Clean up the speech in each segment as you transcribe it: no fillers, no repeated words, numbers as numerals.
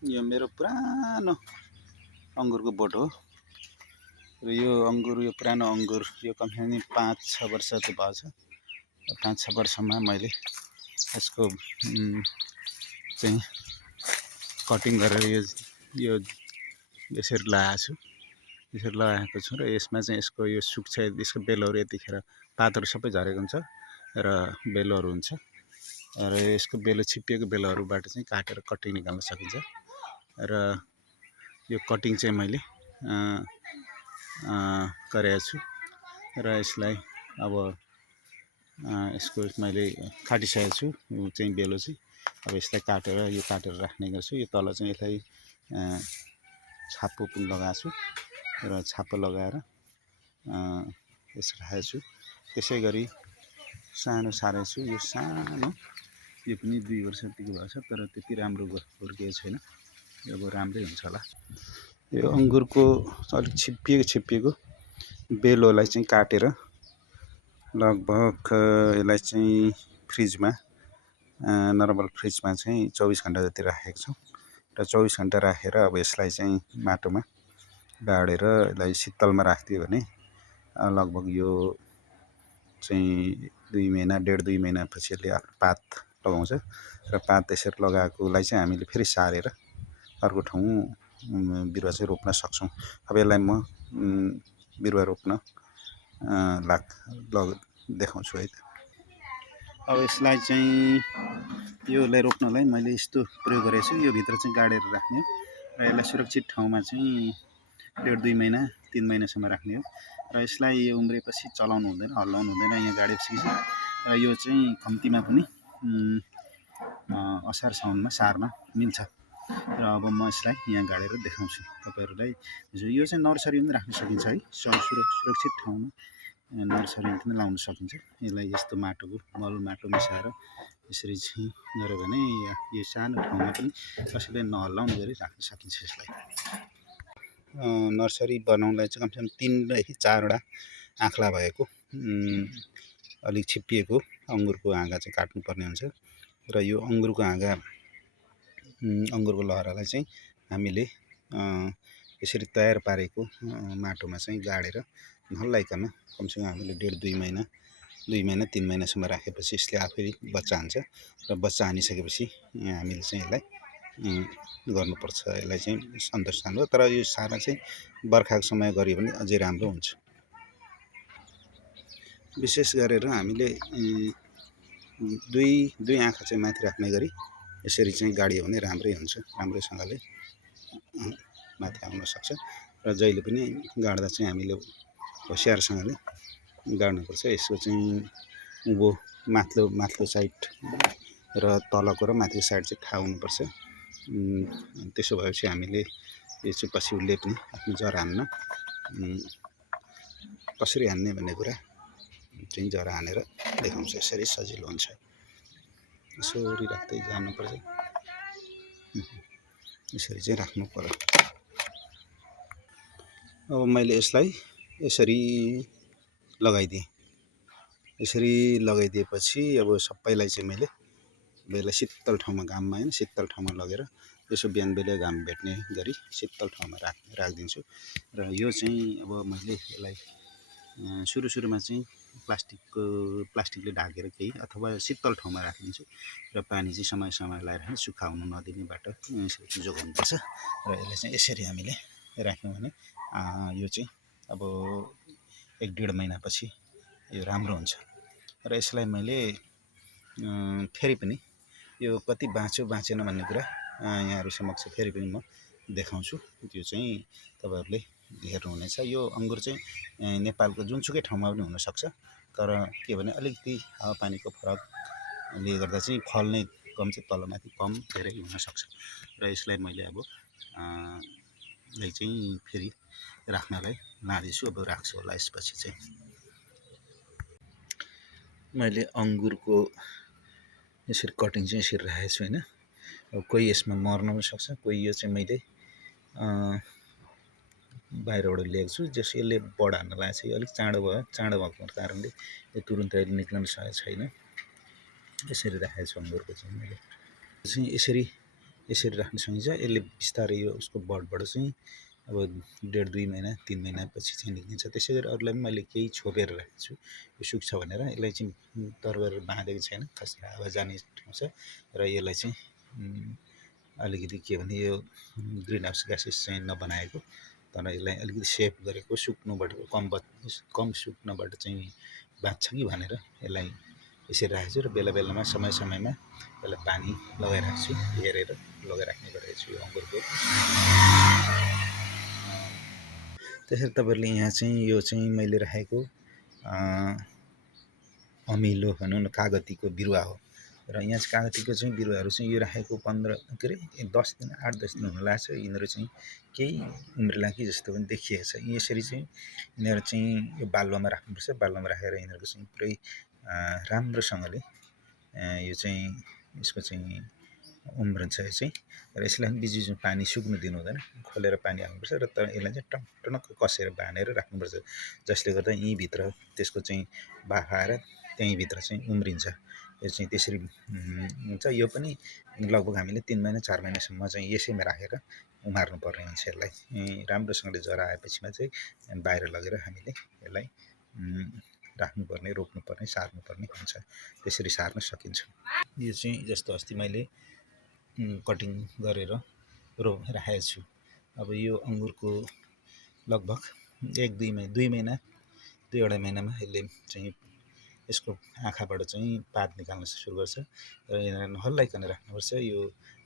यो मेरो पुरानो अङ्गुरको बोट हो र यो अङ्गुर यो पुरानो अङ्गुर यो कम्तीमा 5-6 वर्ष चाहिँ भएछ। 5-6 वर्षमा मैले यसको चाहिँ कटिङ गरेर यो यसरी लगाएको छु। यसरी लगाएको छु र यसमा चाहिँ यसको यो सुक्छ, यसको बेलहरू यतिखेर पातहरू सबै झरेको हुन्छ र बेलहरू हुन्छ र यसको बेलो छिप्पिएको बेलहरूबाट चाहिँ काटेर कटिङ निकाल्न सकिन्छ र यो कटिङ चाहिँ मैले गरेको छु र यसलाई अब यसको मैले काटिसकेको छु चाहिँ बेलो चाहिँ। अब यसलाई काटेर राख्ने गर्छु। यो तल चाहिँ यसलाई छाप्पो पनि लगाएको छु र छाप्पो लगाएर यसो राखेको छु। त्यसै गरी सानो सारेको छु। यो सानो, यो पनि 2 वर्ष जतिको भएछ तर त्यति राम्रो हुर्केको छैन। यो अब राम्रै हुन्छ होला। यो अङ्गुरको अलिक छिप्पिएको बेलोलाई चाहिँ काटेर लगभग यसलाई चाहिँ फ्रिजमा नर्मल फ्रिजमा चाहिँ 24 घण्टा जति राखेको छौँ र 24 घण्टा राखेर अब यसलाई चाहिँ माटोमा गाडेर यसलाई शीतलमा राखिदियो भने लगभग यो चाहिँ 2 महिना 1.5-2 महिनापछि यसले पात लगाउँछ र पात त्यसरी लगाएकोलाई चाहिँ हामीले फेरि सारेर अर्को ठाउँ बिरुवा चाहिँ रोप्न सक्छौँ। अब यसलाई म बिरुवा रोप्न देखाउँछु है त। अब यसलाई चाहिँ योलाई रोप्नलाई मैले यस्तो प्रयोग गरेको छु। यो भित्र चाहिँ गाडेर राख्ने र यसलाई सुरक्षित ठाउँमा चाहिँ 1.5-2 महिना 3 महिनासम्म राख्ने हो र यसलाई यो उम्रेपछि चलाउनु हुँदैन, हल्लाउनु हुँदैन यहाँ गाडेपछि र यो चाहिँ कम्तीमा पनि असार साउनमा सार्न मिल्छ र अब म यसलाई यहाँ गाडेर देखाउँछु तपाईँहरूलाई। यो चाहिँ नर्सरीमा पनि राख्न सकिन्छ है, सुरक्षित ठाउँमा नर्सरीमा पनि लाउन सकिन्छ। यसलाई यस्तो मल माटो मिसाएर यसरी चाहिँ गऱ्यो भने यो सानो ठाउँमा पनि कसैले नहल्लाउने गरी राख्न सकिन्छ यसलाई। नर्सरी बनाउनलाई चाहिँ कमसेकम 3 देखि 4 वटा आँख्ला भएको अलिक छिप्पिएको अङ्गुरको हाँगा चाहिँ काट्नुपर्ने हुन्छ र यो अङ्गुरको हाँगा अङ्गुरको लहरालाई चाहिँ हामीले यसरी तयार पारेको माटोमा चाहिँ गाडेर नहल्लाइकन कमसेकम हामीले 1.5-2 महिना 2 महिना 3 महिनासम्म राखेपछि यसले आफै बच्चा हान्छ र बच्चा हानिसकेपछि हामीले चाहिँ यसलाई गर्नुपर्छ। यसलाई चाहिँ सन्तोष राम्रो, तर यो सार्न चाहिँ बर्खाको समय गरियो भने अझै राम्रो हुन्छ। विशेष गरेर हामीले दुई आँखा चाहिँ माथि राख्ने गरी यसरी चाहिँ गाडियो भने राम्रै हुन्छ, राम्रोसँगले माथि आउन सक्छ र जहिले पनि गाड्दा चाहिँ हामीले होसियारसँगले गाड्नुपर्छ। यसको चाहिँ उँभो माथिल्लो साइड र तलको र माथिल्लो साइड चाहिँ थाहा हुनुपर्छ। त्यसो भएपछि हामीले यो चाहिँ पछि उसले पनि आफ्नो जरा हान्न कसरी हान्ने भन्ने कुरा चाहिँ जरा हानेर देखाउँछ। यसरी सजिलो हुन्छ। यसरी राख्दै जानुपर्छ। यसरी चाहिँ राख्नु पर्यो। अब मैले यसलाई यसरी लगाइदिएँ। यसरी लगाइदिएपछि अब सबैलाई चाहिँ मैले बेला शीतल ठाउँमा, घाममा हैन शीतल ठाउँमा लगेर यसो बिहान बेलुका घाम भेट्ने गरी शीतल ठाउँमा राखिदिन्छु र यो चाहिँ अब मैले यसलाई सुरुमा चाहिँ प्लास्टिकले ढाकेर केही अथवा शीतल ठाउँमा राखिदिन्छु र पानी चाहिँ समय लगाएर सुकाउनु नदिनेबाट यसरी जोगाउनुपर्छ र यसलाई चाहिँ यसरी हामीले राख्यौँ भने यो चाहिँ अब 1-1.5 महिनापछि यो राम्रो हुन्छ र यसलाई मैले फेरि पनि यो कति बाँच्यो बाँचेन भन्ने कुरा यहाँहरू समक्ष फेरि पनि म देखाउँछु। त्यो चाहिँ तपाईँहरूले हेर्नुहुनेछ। यो अङ्गुर चाहिँ नेपालको जुनसुकै ठाउँमा पनि हुनसक्छ, तर के भने अलिकति हावापानीको फरकले गर्दा चाहिँ फल्ने क्रम चाहिँ तलमाथि कम धेरै हुनसक्छ र यसलाई मैले अब चाहिँ फेरि राख्नलाई लाँदैछु। अब राख्छु होला यसपछि चाहिँ। मैले अङ्गुरको यसरी कटिङ चाहिँ यसरी राखेको छु हैन। अब कोही यसमा मर्न पनि सक्छ, कोही यो चाहिँ मैले बाहिरबाट ल्याएको छु। जस यसले बढ हान्न लागेको छ, यो अलिक चाँडो भएको कारणले यो तुरुन्तै अहिले निक्लन सकेको छैन। यसरी राखेको छु अङ्गुरको चाहिँ मैले चाहिँ यसरी यसरी राख्न सकिन्छ। यसले बिस्तारै यो उसको बडबाट चाहिँ अब 1.5-2 महिना 3 महिनापछि चाहिँ निक्लिन्छ। त्यसै गरी अरूलाई पनि मैले केही छोपेर राखेको छु यो सुक्छ भनेर। यसलाई चाहिँ तरबार बाँधेको छैन, खास हावा जाने ठाउँ छ र यसलाई चाहिँ अलिकति के भने यो ग्रिन हाउस ग्यासेस चाहिँ नबनाएको, तर यसलाई अलिकति सेभ गरेको, सुक्नुबाट कम सुक्नबाट चाहिँ बाँच्छ कि भनेर यसलाई यसरी राखेको छु। र बेला बेलामा समय समयमा यसलाई पानी लगाइरहेको छु, हेरेर लगाइराख्ने गरेको छु यो अङ्गुरको। त्यसरी तपाईँहरूले यहाँ चाहिँ यो चाहिँ मैले राखेको अमिलो भनौँ न कागतीको बिरुवा हो। र यहाँ चाहिँ कागतीको चाहिँ बिरुवाहरू चाहिँ यो राखेको 10 दिन 8-10 दिन हुन लाग्छ। यिनीहरू चाहिँ केही उम्रिला कि जस्तो पनि देखिएको छ। यसरी चाहिँ यिनीहरू चाहिँ यो बालुवामा राख्नुपर्छ। बालुवामा राखेर यिनीहरूको चाहिँ पुरै राम्रोसँगले यो चाहिँ यसको चाहिँ उम्रन्छ यो चाहिँ। र यसलाई बिचबिचमा पानी सुक्नु दिनु हुँदैन, खोलेर पानी हाल्नुपर्छ। र तर यसलाई चाहिँ टनक्क कसेर बाँधेर राख्नुपर्छ, जसले गर्दा यहीँभित्र त्यसको चाहिँ बाफ आएर त्यहीँभित्र चाहिँ उम्रिन्छ। यो चाहिँ त्यसरी हुन्छ। यो पनि लगभग हामीले 3 महिना 4 महिनासम्म चाहिँ यसैमा राखेर उमार्नु पर्ने हुन्छ। यसलाई राम्रोसँगले जरा आएपछिमा चाहिँ बाहिर लगेर हामीले यसलाई राख्नुपर्ने, रोप्नुपर्ने, सार्नुपर्ने हुन्छ। त्यसरी सार्न सकिन्छ। यो चाहिँ जस्तो अस्ति मैले कटिङ गरेर राखेको छु। अब यो अङ्गुरको लगभग 2 महिना 2-2.5 महिनामा यसले चाहिँ यसको आँखाबाट चाहिँ पात निकाल्न सुरु गर्छ। र यिनीहरूलाई नहल्लाइकन राख्नुपर्छ। यो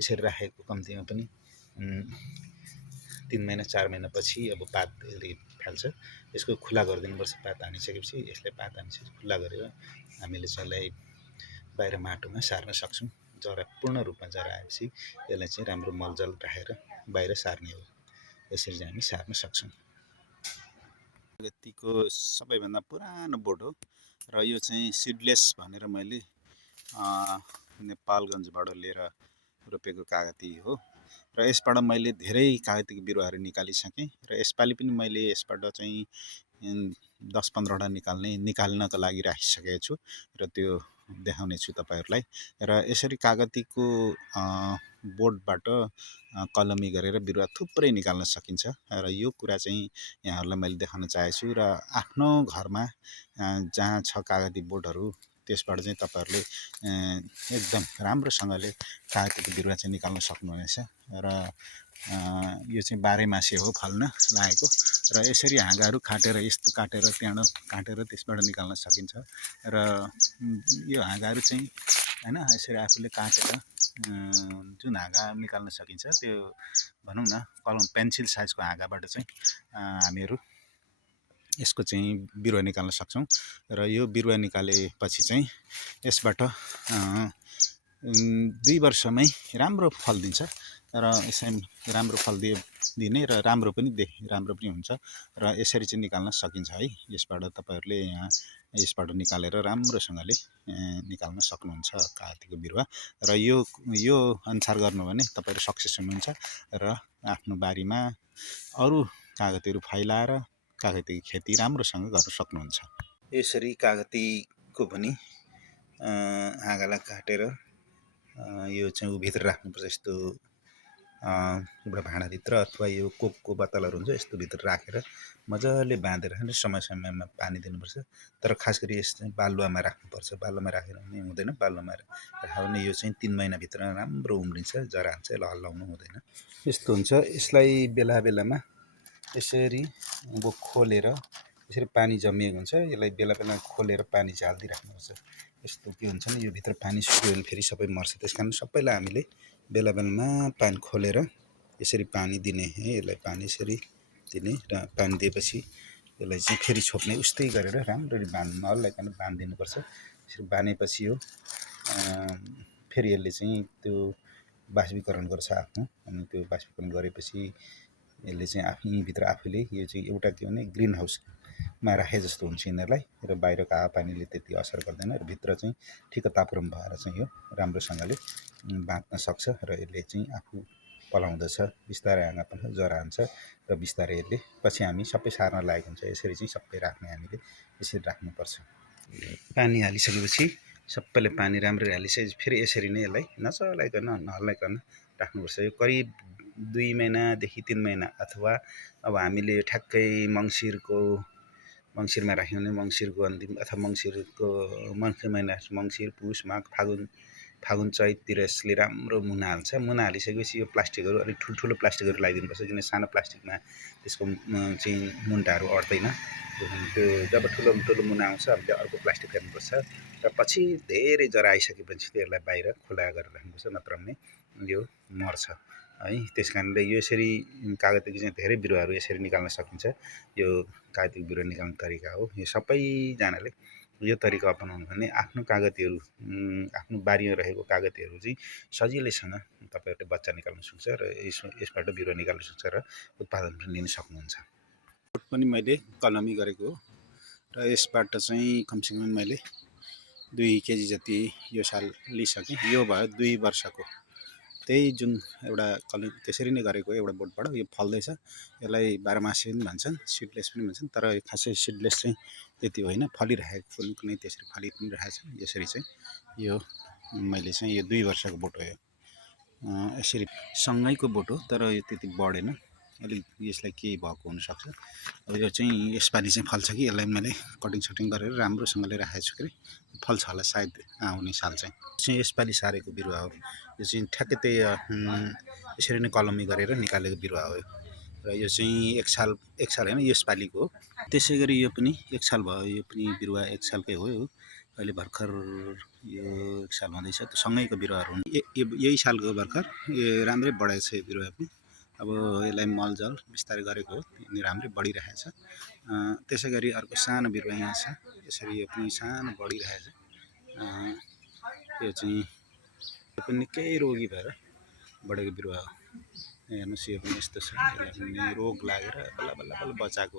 यसरी राखेको कम्तीमा पनि 3 महिना 4 महिनापछि अब पात यसले फाल्छ। यसको खुला गरिदिनुपर्छ। पात हानिसकेपछि यसलाई पात हानिसकेपछि खुला गरेर हामीले चाहिँ यसलाई बाहिर माटोमा सार्न सक्छौँ। जरा पूर्ण रूपमा जरा आएपछि यसलाई चाहिँ राम्रो मलजल राखेर बाहिर सार्ने हो। यसरी चाहिँ हामी सार्न सक्छौँ। कागतीको सबैभन्दा पुरानो बोट हो र यो चाहिँ सिडलेस भनेर मैले नेपालगञ्जबाट लिएर रोपेको कागती हो। र यसबाट मैले धेरै कागतीको बिरुवाहरू निकालिसकेँ। र यसपालि पनि मैले यसबाट चाहिँ 10-15वटा निकाल्नको लागि राखिसकेको छु र त्यो देखाउने छु तपाईँहरूलाई। र यसरी कागतीको बोटबाट कलमी गरेर बिरुवा थुप्रै निकाल्न सकिन्छ। र यो कुरा चाहिँ यहाँहरूलाई मैले देखाउन चाहेको छु। र आफ्नो घरमा जहाँ छ कागती बोटहरू त्यसबाट चाहिँ तपाईँहरूले एकदम राम्रोसँगले कागतीको बिरुवा चाहिँ निकाल्न सक्नुहुनेछ। र यो चाहिँ बाह्रैमासे हो फल्न लागेको। र यसरी हाँगाहरू काटेर यस्तो काटेर त्याँडो काटेर त्यसबाट निकाल्न सकिन्छ। र यो हाँगाहरू चाहिँ हैन यसरी आफूले काटेर जुन हाँगा निकाल्न सकिन्छ त्यो भनौँ न कलम पेन्सिल साइजको हाँगाबाट चाहिँ हामीहरू यसको चाहिँ बिरुवा निकाल्न सक्छौँ। र यो बिरुवा निकालेपछि चाहिँ यसबाट 2 वर्षमै राम्रो फल दिन्छ। र यसरी राम्रो फल दिने र राम्रो पनि हुन्छ। र यसरी चाहिँ निकाल्न सकिन्छ है। यसबाट तपाईँहरूले यसबाट निकालेर राम्रोसँगले निकाल्न सक्नुहुन्छ कागतीको बिरुवा। र यो अनुसार गर्नु भने तपाईँहरू सक्सेस हुनुहुन्छ र आफ्नो बारीमा अरू कागतीहरू फैलाएर कागतीको खेती राम्रोसँग गर्न सक्नुहुन्छ। यसरी कागतीको पनि हाँगालाई काटेर यो चाहिँ भित्र राख्नुपर्छ। यस्तो एउटा भाँडाभित्र अथवा यो कोकको बोतलहरू हुन्छ यस्तो भित्र राखेर मजाले बाँधेर समय समयमा पानी दिनुपर्छ। तर खास गरी यस चाहिँ बालुवामा राख्नुपर्छ। बालुवामा राखेर पनि हुँदैन। बालुवामा राख्यो भने यो चाहिँ 3 महिनाभित्र राम्रो उम्रिन्छ, जरा हान्छ। यसलाई हल्लाउनु हुँदैन। यस्तो हुन्छ। यसलाई बेला बेलामा यसरी खोलेर यसरी पानी जमिएको हुन्छ। यसलाई बेला बेलामा खोलेर पानी चाहिँ हालिदिइराख्नुपर्छ। यस्तो के हुन्छ भने यो भित्र पानी सुक्यो भने फेरि सबै मर्छ। त्यस कारण सबैलाई हामीले बेला बेलामा पानी खोलेर यसरी पानी दिने। यसलाई पानी यसरी दिने र पानी दिएपछि यसलाई चाहिँ फेरि छोप्ने। उस्तै गरेर राम्ररी नहल्लाइकन बाँधिदिनुपर्छ। यसरी बाँधेपछि यो फेरि यसले चाहिँ त्यो बाष्पीकरण गर्छ आफ्नो। अनि त्यो बाष्पीकरण गरेपछि यसले चाहिँ यहीँभित्र आफूले यो चाहिँ एउटा के भने ग्रिन हाउसमा राखे जस्तो हुन्छ यिनीहरूलाई। र बाहिरको हावापानीले त्यति असर गर्दैन। र भित्र चाहिँ ठिक्क तापक्रम भएर चाहिँ यो राम्रोसँगले बाँच्न सक्छ। र यसले चाहिँ आफू पलाउँदछ, बिस्तारै हाँगा पर्छ, जरा हान्छ। र बिस्तारै यसले पछि हामी सबै सार्न लागेको हुन्छ। यसरी चाहिँ सबै राख्ने हामीले यसरी राख्नुपर्छ। पानी हालिसकेपछि सबैले पानी राम्ररी हालिसकेपछि फेरि यसरी नै यसलाई नचलाइकन नहल्लाइकन राख्नुपर्छ। यो करिब 2 महिनादेखि 3 महिना अथवा अब हामीले ठ्याक्कै मङ्सिरमा राख्यौँ भने मङ्सिरको अन्तिम अथवा मङ्सिरको महिना मङ्सिर पुस माघ फागुन चैततिर यसले राम्रो मुना हाल्छ। मुना हालिसकेपछि यो प्लास्टिकहरू अलिक ठुल्ठुलो प्लास्टिकहरू लगाइदिनुपर्छ, किन सानो प्लास्टिकमा त्यसको चाहिँ मुन्टाहरू अट्दैन। त्यो जब ठुलो मुना आउँछ अब अर्को प्लास्टिक फेर्नुपर्छ र पछि धेरै जरा आइसकेपछि त्यसलाई बाहिर खुला गरेर राख्नुपर्छ, नत्र भने यो मर्छ है। त्यस कारणले यसरी कागतीको चाहिँ धेरै बिरुवाहरू यसरी निकाल्न सकिन्छ। यो कागतीको बिरुवा निकाल्ने तरिका हो। यो सबैजनाले यो तरिका अपनाउनु भने आफ्नो कागतीहरू आफ्नो बारीमा रहेको कागतीहरू चाहिँ सजिलैसँग तपाईँहरूले बच्चा निकाल्न सक्छ र यसबाट बिरुवा निकाल्न सक्छ र उत्पादन पनि लिन सक्नुहुन्छ। बोट पनि मैले कलमी गरेको हो र यसबाट चाहिँ कमसेकम मैले 2 केजी जति यो साल लिइसकेँ। यो भयो 2 वर्षको, त्यही जुन एउटा त्यसरी नै गरेको एउटा बोटबाट यो फल्दैछ। यसलाई 12 मासे पनि भन्छन्, सिडलेस पनि भन्छन्, तर खासै सिडलेस चाहिँ त्यति होइन, फलिरहेको फुल कुनै त्यसरी फलि पनि रहेछ। यसरी चाहिँ यो मैले चाहिँ यो 2 वर्षको बोट हो। यो यसरी सँगैको बोट हो, तर यो त्यति बढेन, अलिक यसलाई केही भएको हुनसक्छ। अब यो चाहिँ यसपालि चाहिँ फल्छ कि यसलाई मैले कटिङ गरेर राम्रोसँगले राखेको छु कि फल्छ होला सायद आउने साल चाहिँ यसपालि सारेको बिरुवा हो। यो चाहिँ ठ्याक्कै त्यही यसरी नै कलमी गरेर निकालेको बिरुवा हो र यो चाहिँ एक साल होइन यसपालिको हो। त्यसै गरी यो पनि 1 साल भयो, यो पनि बिरुवा 1 सालकै हो। अहिले भर्खर यो 1 साल हुँदैछ, त्यो सँगैको बिरुवाहरू हुन्। यही सालको भर्खर यो राम्रै बढाएको छ यो बिरुवा पनि। अब यसलाई मलजल बिस्तारै गरेको हो, यिनीहरू राम्रै बढिरहेको छ। त्यसै गरी अर्को सानो बिरुवा यहाँ छ, यसरी यो पनि सानो बढिरहेछ। यो चाहिँ यो पनि निकै रोगी भएर बढेको बिरुवा हो। हेर्नुहोस् यो पनि यस्तो छ, यसलाई पनि रोग लागेर बल्ल बच्चाको